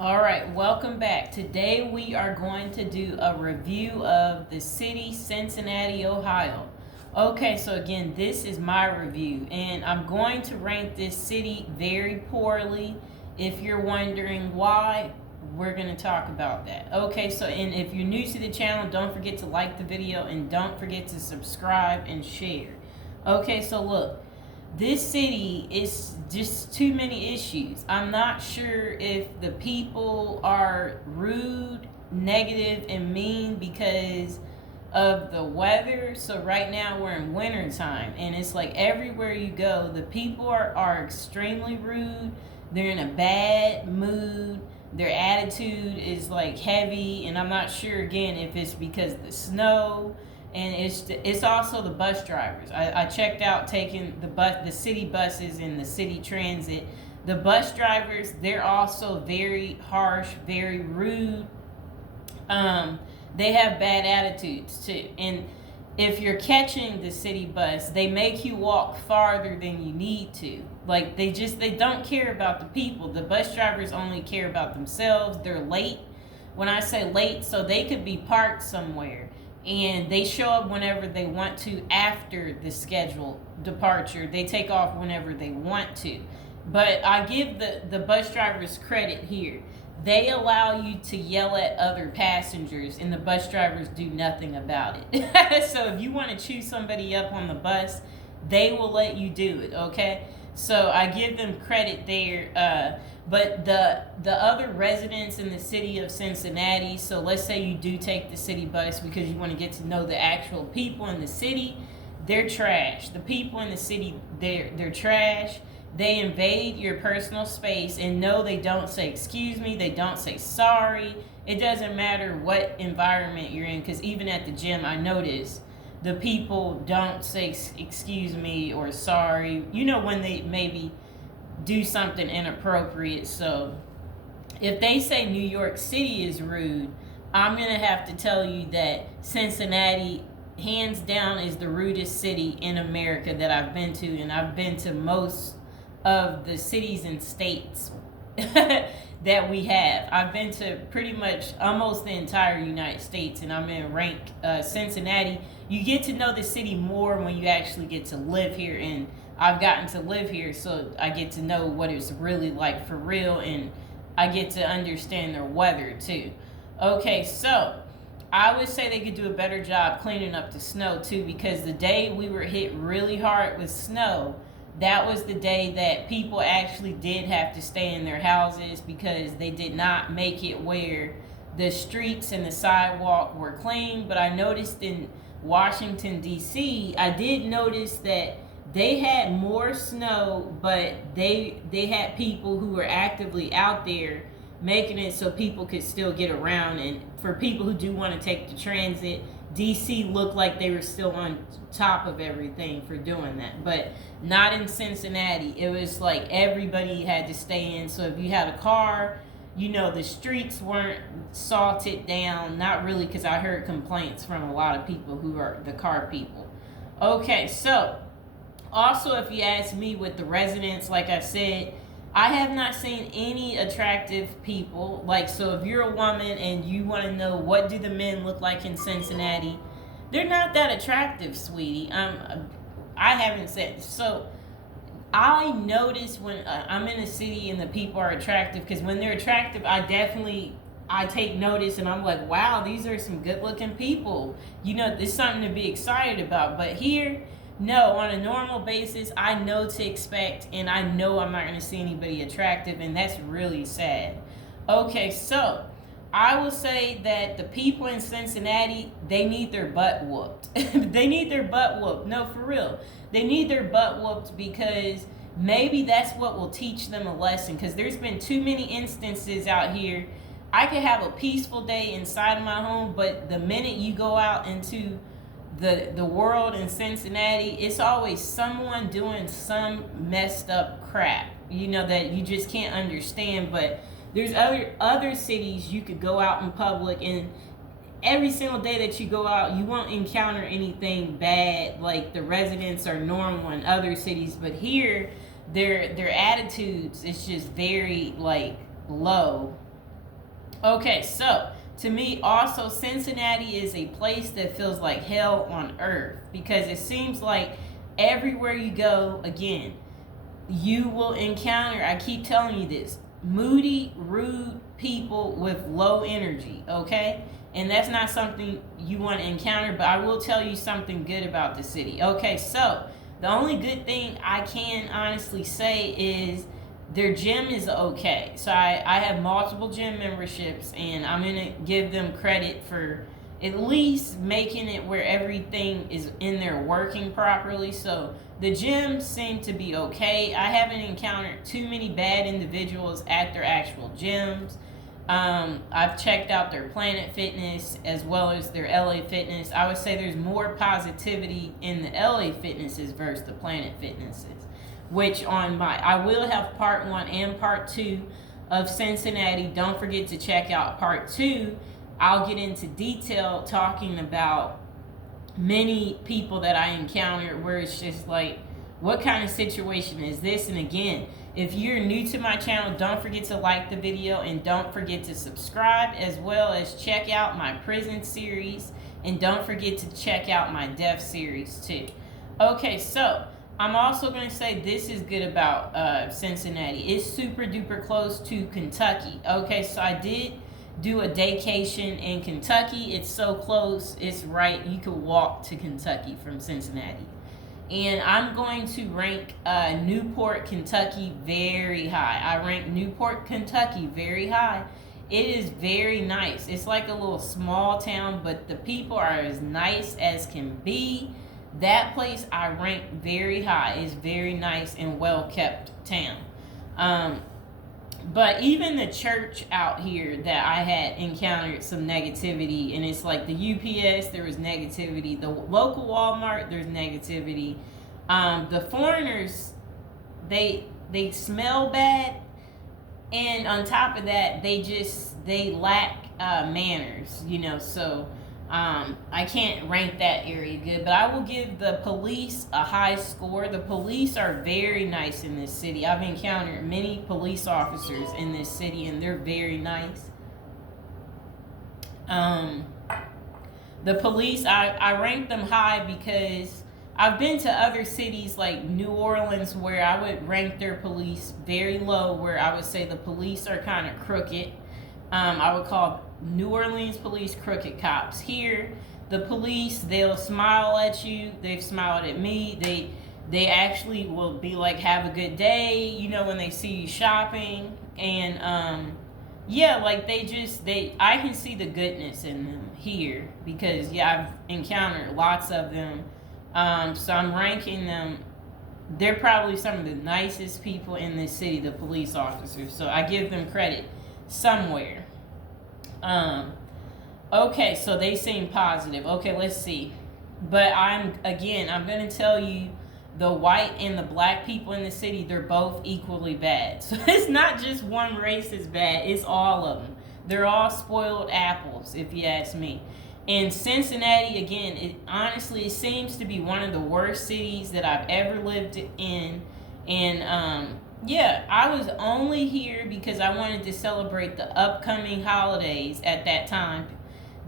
All right, welcome back. Today we are going to do a review of the city Cincinnati, Ohio. Okay, so again, this is my review, and I'm going to rank this city very poorly. If you're wondering why, we're going to talk about that. Okay, so and if you're new to the channel, don't forget to like the video and don't forget to subscribe and share. Okay, so look, this city is just too many issues. I'm not sure if the people are rude, negative, and mean because of the weather. So right now we're in winter time, and it's like everywhere you go, the people are extremely rude. They're in a bad mood. Their attitude is like heavy, and I'm not sure again if it's because of the snow, and it's also the bus drivers. I checked out taking the city buses and the city transit. The bus drivers, they're also very harsh, very rude. They have bad attitudes too, and if you're catching the city bus, they make you walk farther than you need to. Like they don't care about the people. The bus drivers only care about themselves. They're late. When I say late, so they could be parked somewhere and they show up whenever they want to after the scheduled departure. They take off whenever they want to. But I give the bus drivers credit here. They allow you to yell at other passengers, and the bus drivers do nothing about it. So if you want to chew somebody up on the bus, they will let you do it, okay? So I give them credit there. But the other residents in the city of Cincinnati, so let's say you do take the city bus because you want to get to know the actual people in the city, they're trash. The people in the city, they're trash. They invade your personal space, and no, they don't say excuse me, they don't say sorry. It doesn't matter what environment you're in, because even at the gym I notice the people don't say excuse me or sorry, when they maybe do something inappropriate. So if they say New York City is rude, I'm going to have to tell you that Cincinnati hands down is the rudest city in America that I've been to, and I've been to most of the cities and states that we have. I've been to pretty much almost the entire United States, and I'm in rank Cincinnati. You get to know the city more when you actually get to live here, and I've gotten to live here, so I get to know what it's really like for real, and I get to understand their weather too. Okay, so I would say they could do a better job cleaning up the snow too, because the day we were hit really hard with snow, that was the day that people actually did have to stay in their houses because they did not make it where the streets and the sidewalk were clean. But I noticed in Washington, D.C., I did notice that they had more snow, but they had people who were actively out there making it so people could still get around. And for people who do want to take the transit, DC looked like they were still on top of everything for doing that, but not in Cincinnati. It was like everybody had to stay in. So if you had a car, the streets weren't salted down. Not really, because I heard complaints from a lot of people who are the car people. Okay, so also if you ask me with the residents, like I said, I have not seen any attractive people. Like, so if you're a woman and you want to know what do the men look like in Cincinnati, they're not that attractive, sweetie. I haven't said so. I notice when I'm in a city and the people are attractive, because when they're attractive, I take notice, and I'm like, wow, these are some good looking people. It's something to be excited about. But here, no, on a normal basis, I know to expect, and I know I'm not going to see anybody attractive, and that's really sad. Okay, so I will say that the people in Cincinnati, they need their butt whooped. They need their butt whooped. No, for real. They need their butt whooped, because maybe that's what will teach them a lesson, because there's been too many instances out here. I could have a peaceful day inside of my home, but the minute you go out into the world in Cincinnati, it's always someone doing some messed up crap, that you just can't understand. But there's other cities you could go out in public, and every single day that you go out, you won't encounter anything bad. Like, the residents are normal in other cities, but here their attitudes is just very like low. Okay, so to me, also, Cincinnati is a place that feels like hell on earth because it seems like everywhere you go, again, you will encounter, I keep telling you this, moody, rude people with low energy, okay? And that's not something you want to encounter, but I will tell you something good about the city. Okay, so the only good thing I can honestly say is their gym is okay. So I have multiple gym memberships, and I'm going to give them credit for at least making it where everything is in there working properly. So the gyms seem to be okay. I haven't encountered too many bad individuals at their actual gyms. I've checked out their Planet Fitness as well as their LA Fitness. I would say there's more positivity in the LA Fitnesses versus the Planet Fitnesses. Which I will have part 1 and part 2 of Cincinnati. Don't forget to check out part 2. I'll get into detail talking about many people that I encountered where it's just like, what kind of situation is this? And again, if you're new to my channel, don't forget to like the video and don't forget to subscribe, as well as check out my prison series, and don't forget to check out my death series too. Okay, so I'm also going to say this is good about Cincinnati. It's super duper close to Kentucky. Okay, so I did do a daycation in Kentucky. It's so close. It's right. You could walk to Kentucky from Cincinnati. And I'm going to rank Newport, Kentucky very high. I rank Newport, Kentucky very high. It is very nice. It's like a little small town, but the people are as nice as can be. That place I rank very high. It's very nice and well kept town. But even the church out here that I had encountered some negativity, and it's like the UPS, there was negativity. The local Walmart, there's negativity. The foreigners, they smell bad, and on top of that, they lack manners, so I can't rank that area good, but I will give the police a high score. The police are very nice in this city. I've encountered many police officers in this city, and they're very nice. The police, I rank them high because I've been to other cities like New Orleans where I would rank their police very low, where I would say the police are kind of crooked. I would call New Orleans police crooked cops. Here, the police, they'll smile at you. They've smiled at me. They actually will be like, have a good day, when they see you shopping. And like I can see the goodness in them here because I've encountered lots of them. So I'm ranking them. They're probably some of the nicest people in this city, the police officers. So I give them credit somewhere. Okay, so they seem positive. Okay, let's see. But I'm going to tell you, the white and the black people in the city, they're both equally bad. So it's not just one race is bad, it's all of them. They're all spoiled apples, if you ask me. And Cincinnati, again, it seems to be one of the worst cities that I've ever lived in. And I was only here because I wanted to celebrate the upcoming holidays at that time.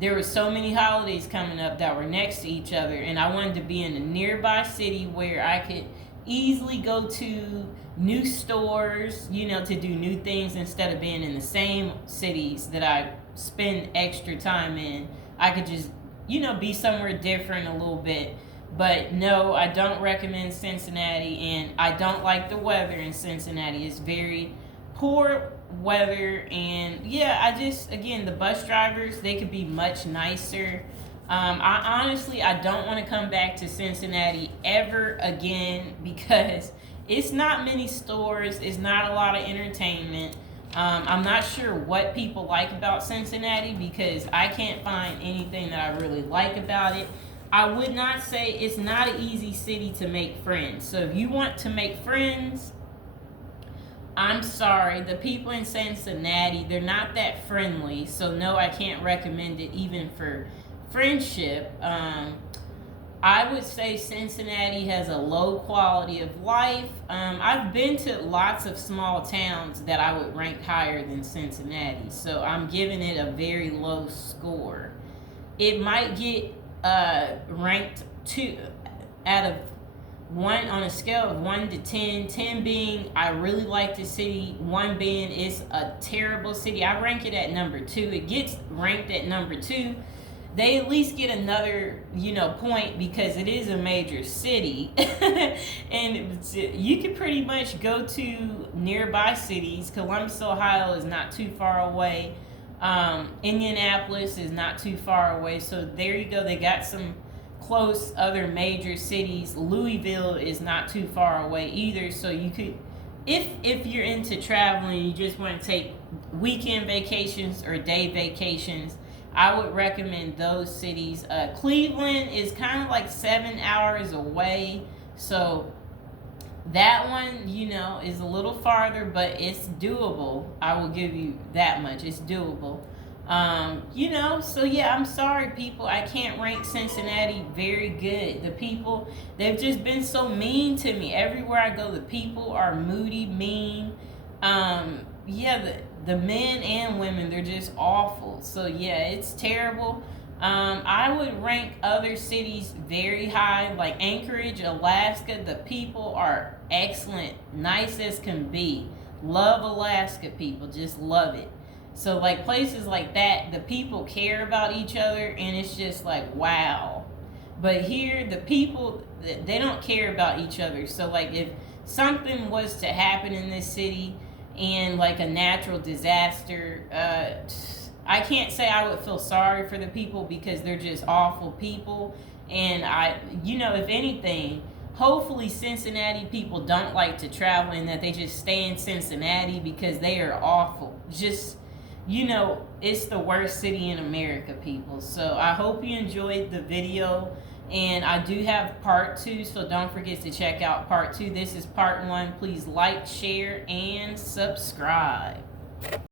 There were so many holidays coming up that were next to each other, and I wanted to be in a nearby city where I could easily go to new stores, to do new things instead of being in the same cities that I spend extra time in. I could just, be somewhere different a little bit. But no, I don't recommend Cincinnati, and I don't like the weather in Cincinnati. It's very poor weather, and the bus drivers, they could be much nicer. I don't want to come back to Cincinnati ever again because it's not many stores, it's not a lot of entertainment. I'm not sure what people like about Cincinnati because I can't find anything that I really like about it. I would not say it's not an easy city to make friends. So if you want to make friends, I'm sorry. The people in Cincinnati, they're not that friendly. So no, I can't recommend it even for friendship. I would say Cincinnati has a low quality of life. I've been to lots of small towns that I would rank higher than Cincinnati, so I'm giving it a very low score. It might get ranked 2 out of 1 on a scale of 1 to 10. 10 being I really like the city, 1 being it's a terrible city. I rank it at number 2. It gets ranked at number 2. They at least get another, point because it is a major city. And you can pretty much go to nearby cities. Columbus, Ohio is not too far away. Indianapolis is not too far away. So there you go. They got some close other major cities. Louisville is not too far away either. So you could, if you're into traveling, you just want to take weekend vacations or day vacations, I would recommend those cities. Cleveland is kind of like 7 hours away, so that one, is a little farther, but it's doable. I will give you that much. It's doable. So yeah, I'm sorry, people. I can't rank Cincinnati very good. The people, they've just been so mean to me. Everywhere I go, the people are moody, mean. The men and women, they're just awful. So yeah, it's terrible. I would rank other cities very high, like Anchorage, Alaska. The people are excellent, nice as can be. Love Alaska people, just love it. So like places like that, the people care about each other, and it's just like wow. But here, the people, they don't care about each other. So like if something was to happen in this city, and like a natural disaster, I can't say I would feel sorry for the people because they're just awful people. And if anything, hopefully Cincinnati people don't like to travel and that they just stay in Cincinnati because they are awful. Just, it's the worst city in America, people. So I hope you enjoyed the video. And I do have part 2, so don't forget to check out part 2. This is part 1. Please like, share, and subscribe.